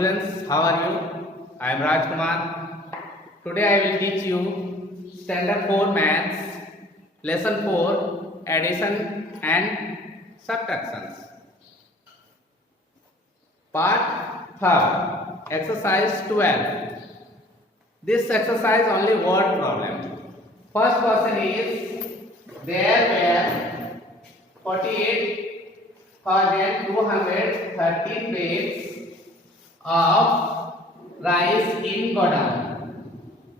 students, how are you? I am Rajkumar. Today I will teach you Standard 4 Maths, Lesson 4, Addition and Subtractions. Part 3, Exercise 12. This exercise only word problem. First question is, there were 48,213 bags of rice in Godown.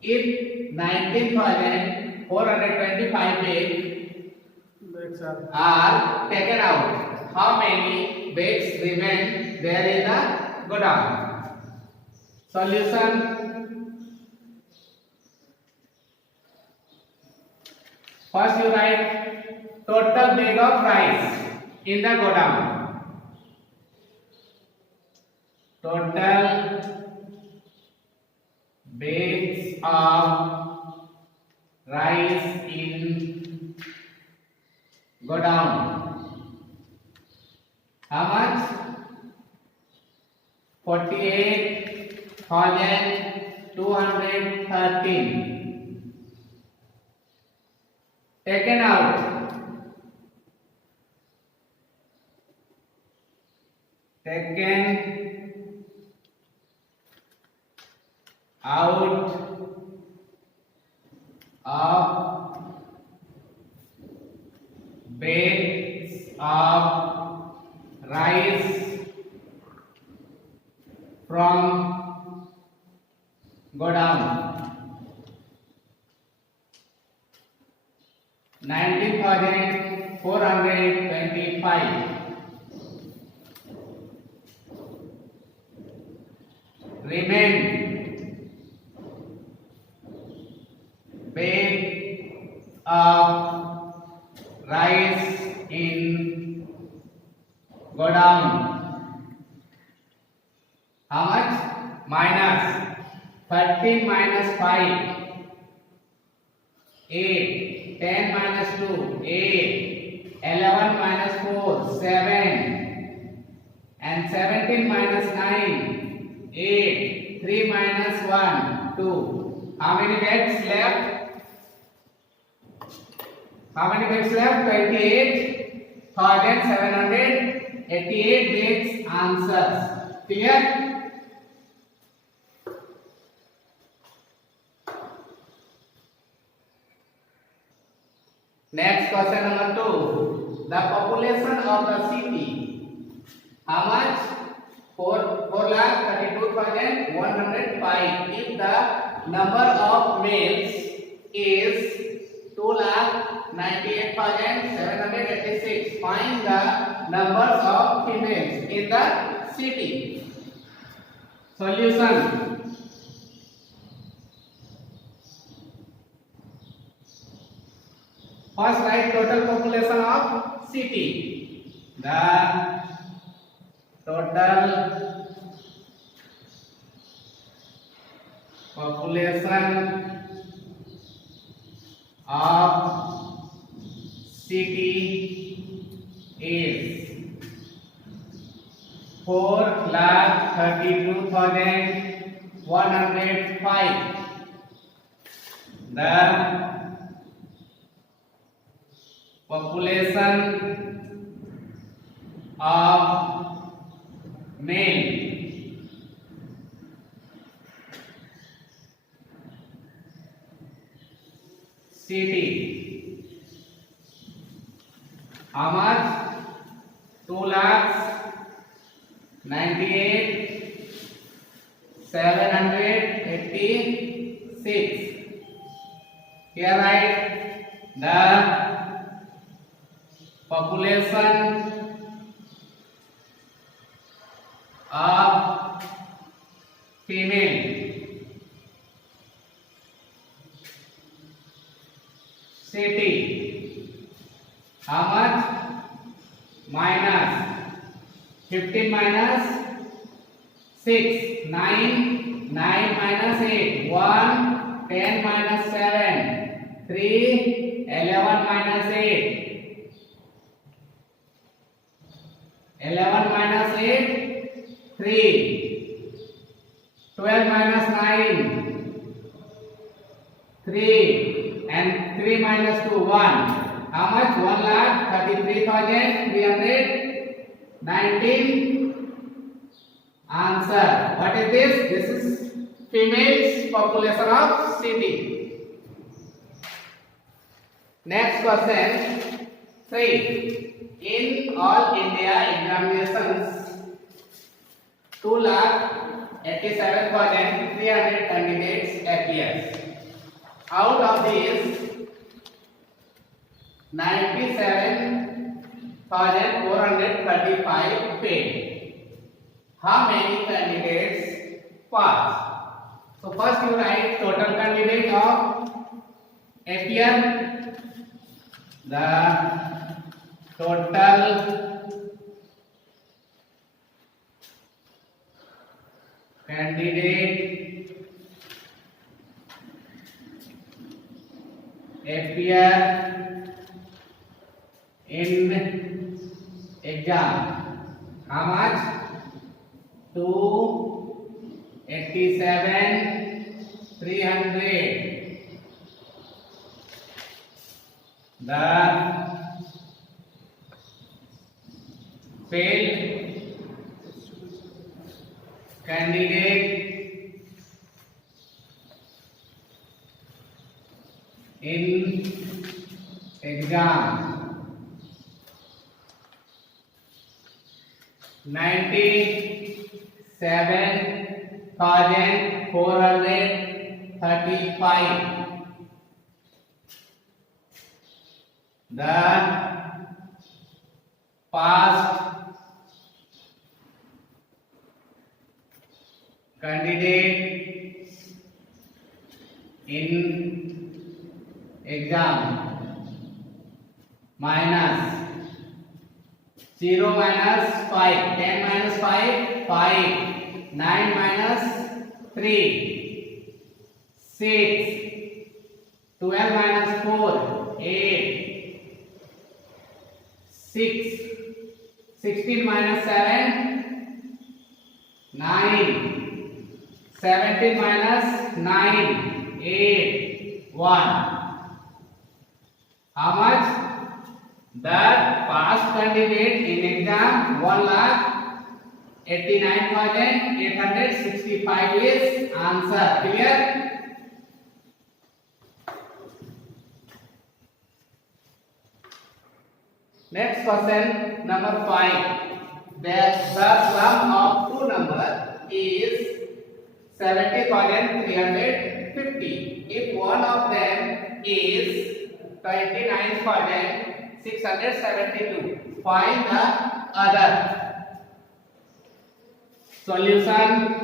If 19,425 bags are taken out, how many bags remain there in the Godown? Solution. First you write total bag of rice in the Godown. Total bags of rice in Godown. How much? 48,213. Taken out. Taken out of bags of rice from Godown. 19,425 remain bag of rice in Godown. How much? Minus 13 minus 5, 8, 10 minus 2, 8, 11 minus 4, 7, and 17 minus 9, 8, 3 minus 1, 2. How many bags left? How many bags left? 28,788 bags answers. Clear? Next question number 2. The population of the city. How much? 4,32,105. If the number of males is 2,98,786, find the numbers of females in the city. Solution. First write total population of city. The total population of city is 4,32,105. The population of male city. How much? 2,98,786. Here write the population of female city. How much? Minus 15 minus 6, 9, 9 minus 8, 1, 10 minus 7, 3, 11 minus 8, 11 minus 8, 3, 12 minus 9, 3, and 3 minus 2, 1. How much? 1,33,319. Answer. What is this? This is females population of city. Next question. 3. In all India examinations, 2,87,300 candidates appear. Out of these, 97,435 failed. How many candidates passed? So first you write total candidate of appear. The total candidate appear in exam. How much? 287,300. The failed candidate in exam 97,435. The passed candidate in exam minus 0 minus 5, 10 minus 5, 5, 9 minus 3, 6, 12 minus 4, 8, 6, 16 minus 7, 9, 17 minus 9, 8, 1. How much? The passed candidate in exam 1,89,865 is answer. Clear? Next question, number 5. The sum of two numbers is 70,350. If one of them is 29,672, find the other. Solution.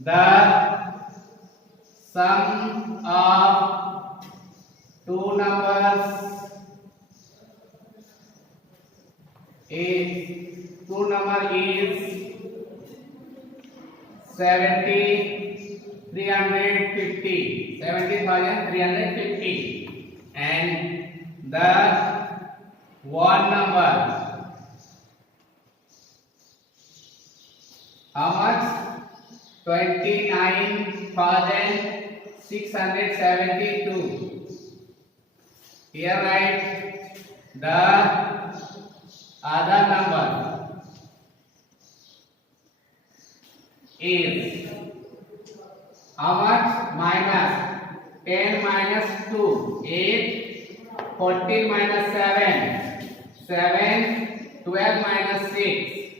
The sum of two numbers is 70,350, and the one number how much? 29,672. Here write the other number is how much? Minus 10 minus 2, 8, 14 minus 7, 7, 12 minus 6,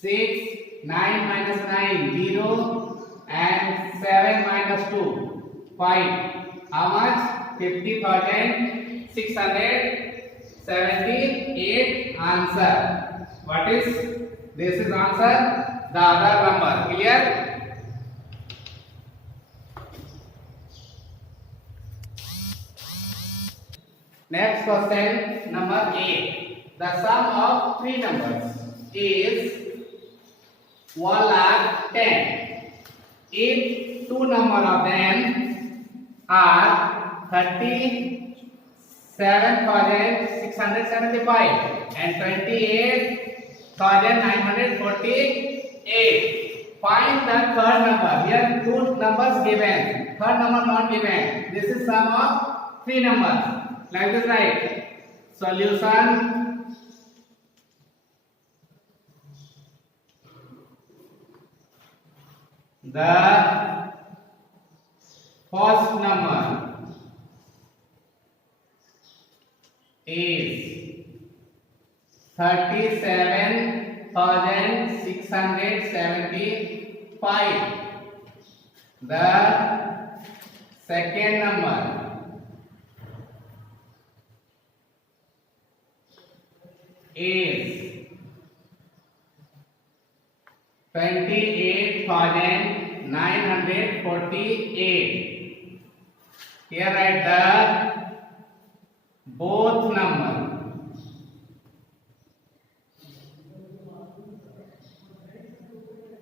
6, 9 minus 9, 0, and 7 minus 2, 5. How much? 50,678 answer. What is this? Is answer the other number. Clear? Next question, number 8. The sum of three numbers is 1,10,000. If two number of them are 37,675 and 28,000 1948. Find the third number. Here two numbers given. Third number not given. This is sum of three numbers. Like this, right? Solution. The first number is 37,675. The second number is 28,948. Here write the both number.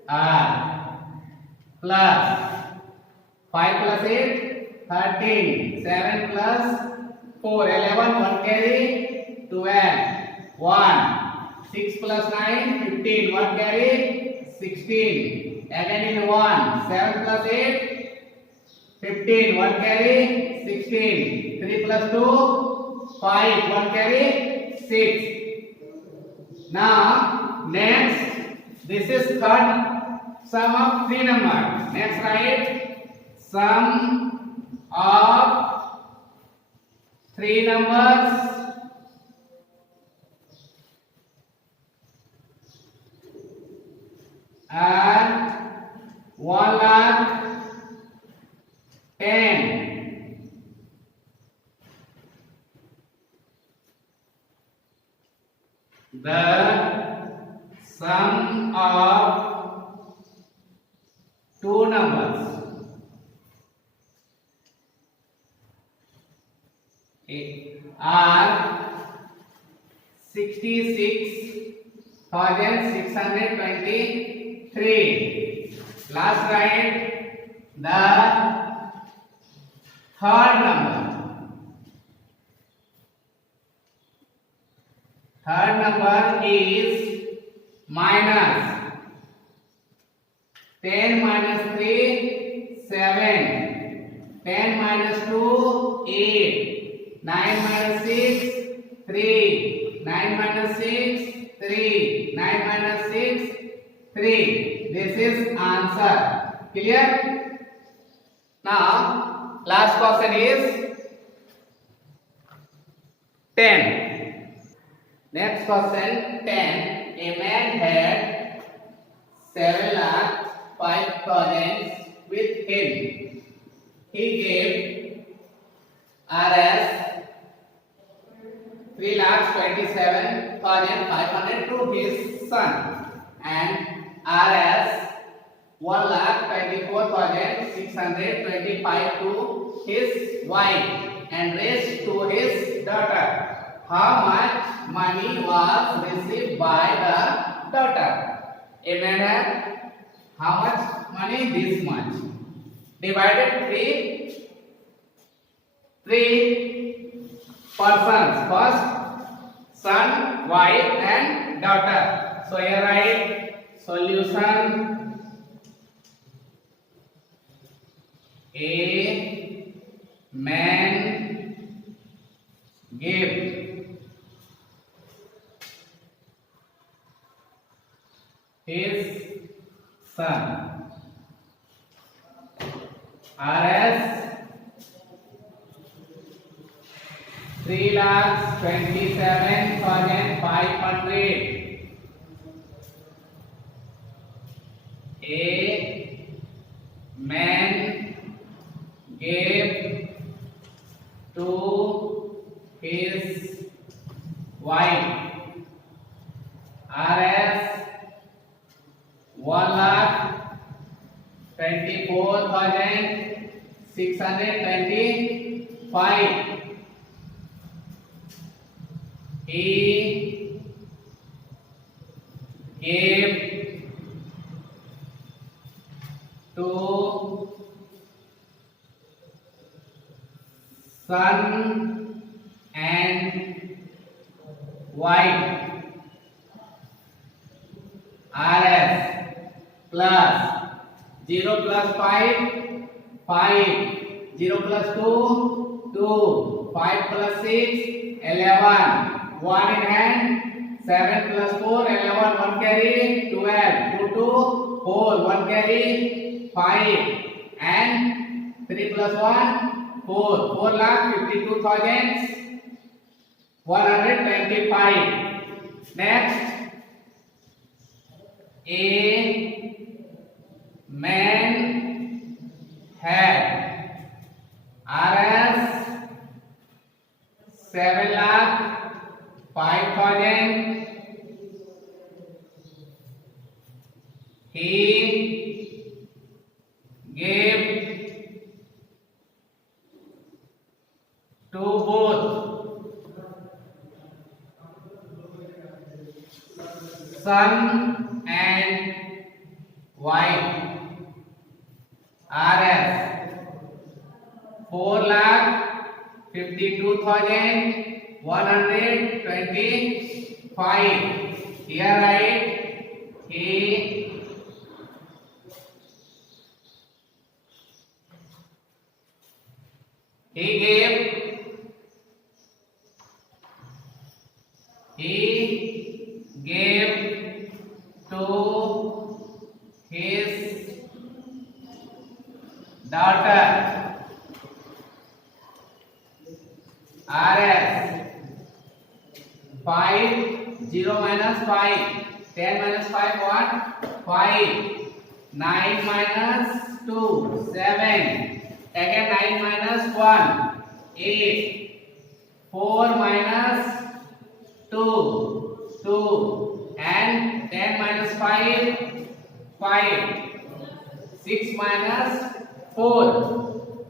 Are plus 5 plus 8 13, 7 plus 4 11, 1 carry 12, 1 6 plus 9 15, 1 carry 16, again in 1 7 plus 8 15, 1 carry 16, 3 plus 2 5, 1 carry 6. Now next, this is third sum of three numbers. Next write sum of three numbers are 1,10,000. The sum of two numbers are 66,623. Last write the third number. Third number is minus 10 minus 3 7, 10 minus 2 8, 9 minus 6 3, 9 minus 6 3, 9 minus 6 3. This is answer. Clear? Now last question is 10. Next question 10. A man had 7,05,000 with him. He gave Rs 3,27,500 to his son and Rs 1,24,625 to his wife and rest to his daughter. How much money was received by the daughter? A man had how much money? This much. Divided three persons. First, son, wife, and daughter. So here write solution. A man gave his son Rs 3,27,500. A man gave to his wife Rs 1,24,625. He gave to son and wife RS plus 0 plus 5, 5, 0 plus 2, 2, 5 plus 6, 11, 1 in hand, 7 plus 4, 11, 1 carry, 12, 2, 2, 4, 1 carry, 5, and 3 plus 1, 4, 4,52,125. Next, a man had RS 7,05,000. He gave to both son and wife RS 4,52,125. Here write he gave to his daughter RS 5, 0 minus 5, 10 minus 5, what? 5, 9 minus 2, 7, again 9 minus 1, 8, 4 minus 2, 2, and 10 minus 5, 5, 6 minus 4,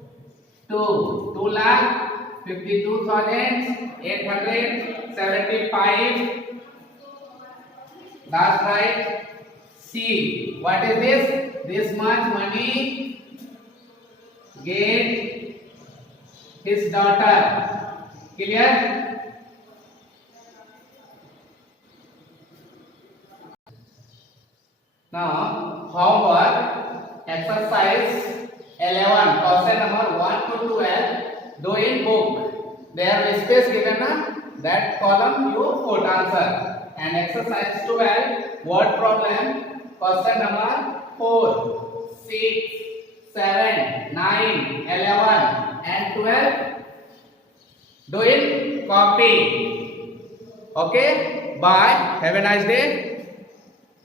2, 2,52,875. That's right. C. What is this? This much money gave his daughter. Clear? Now, homework exercise 11, question number 1 to 12. Do in book. There is space given na, that column you put answer. And exercise 12, word problem, question number 4, 6, 7, 9, 11 and 12. Do in copy. Okay, bye. Have a nice day.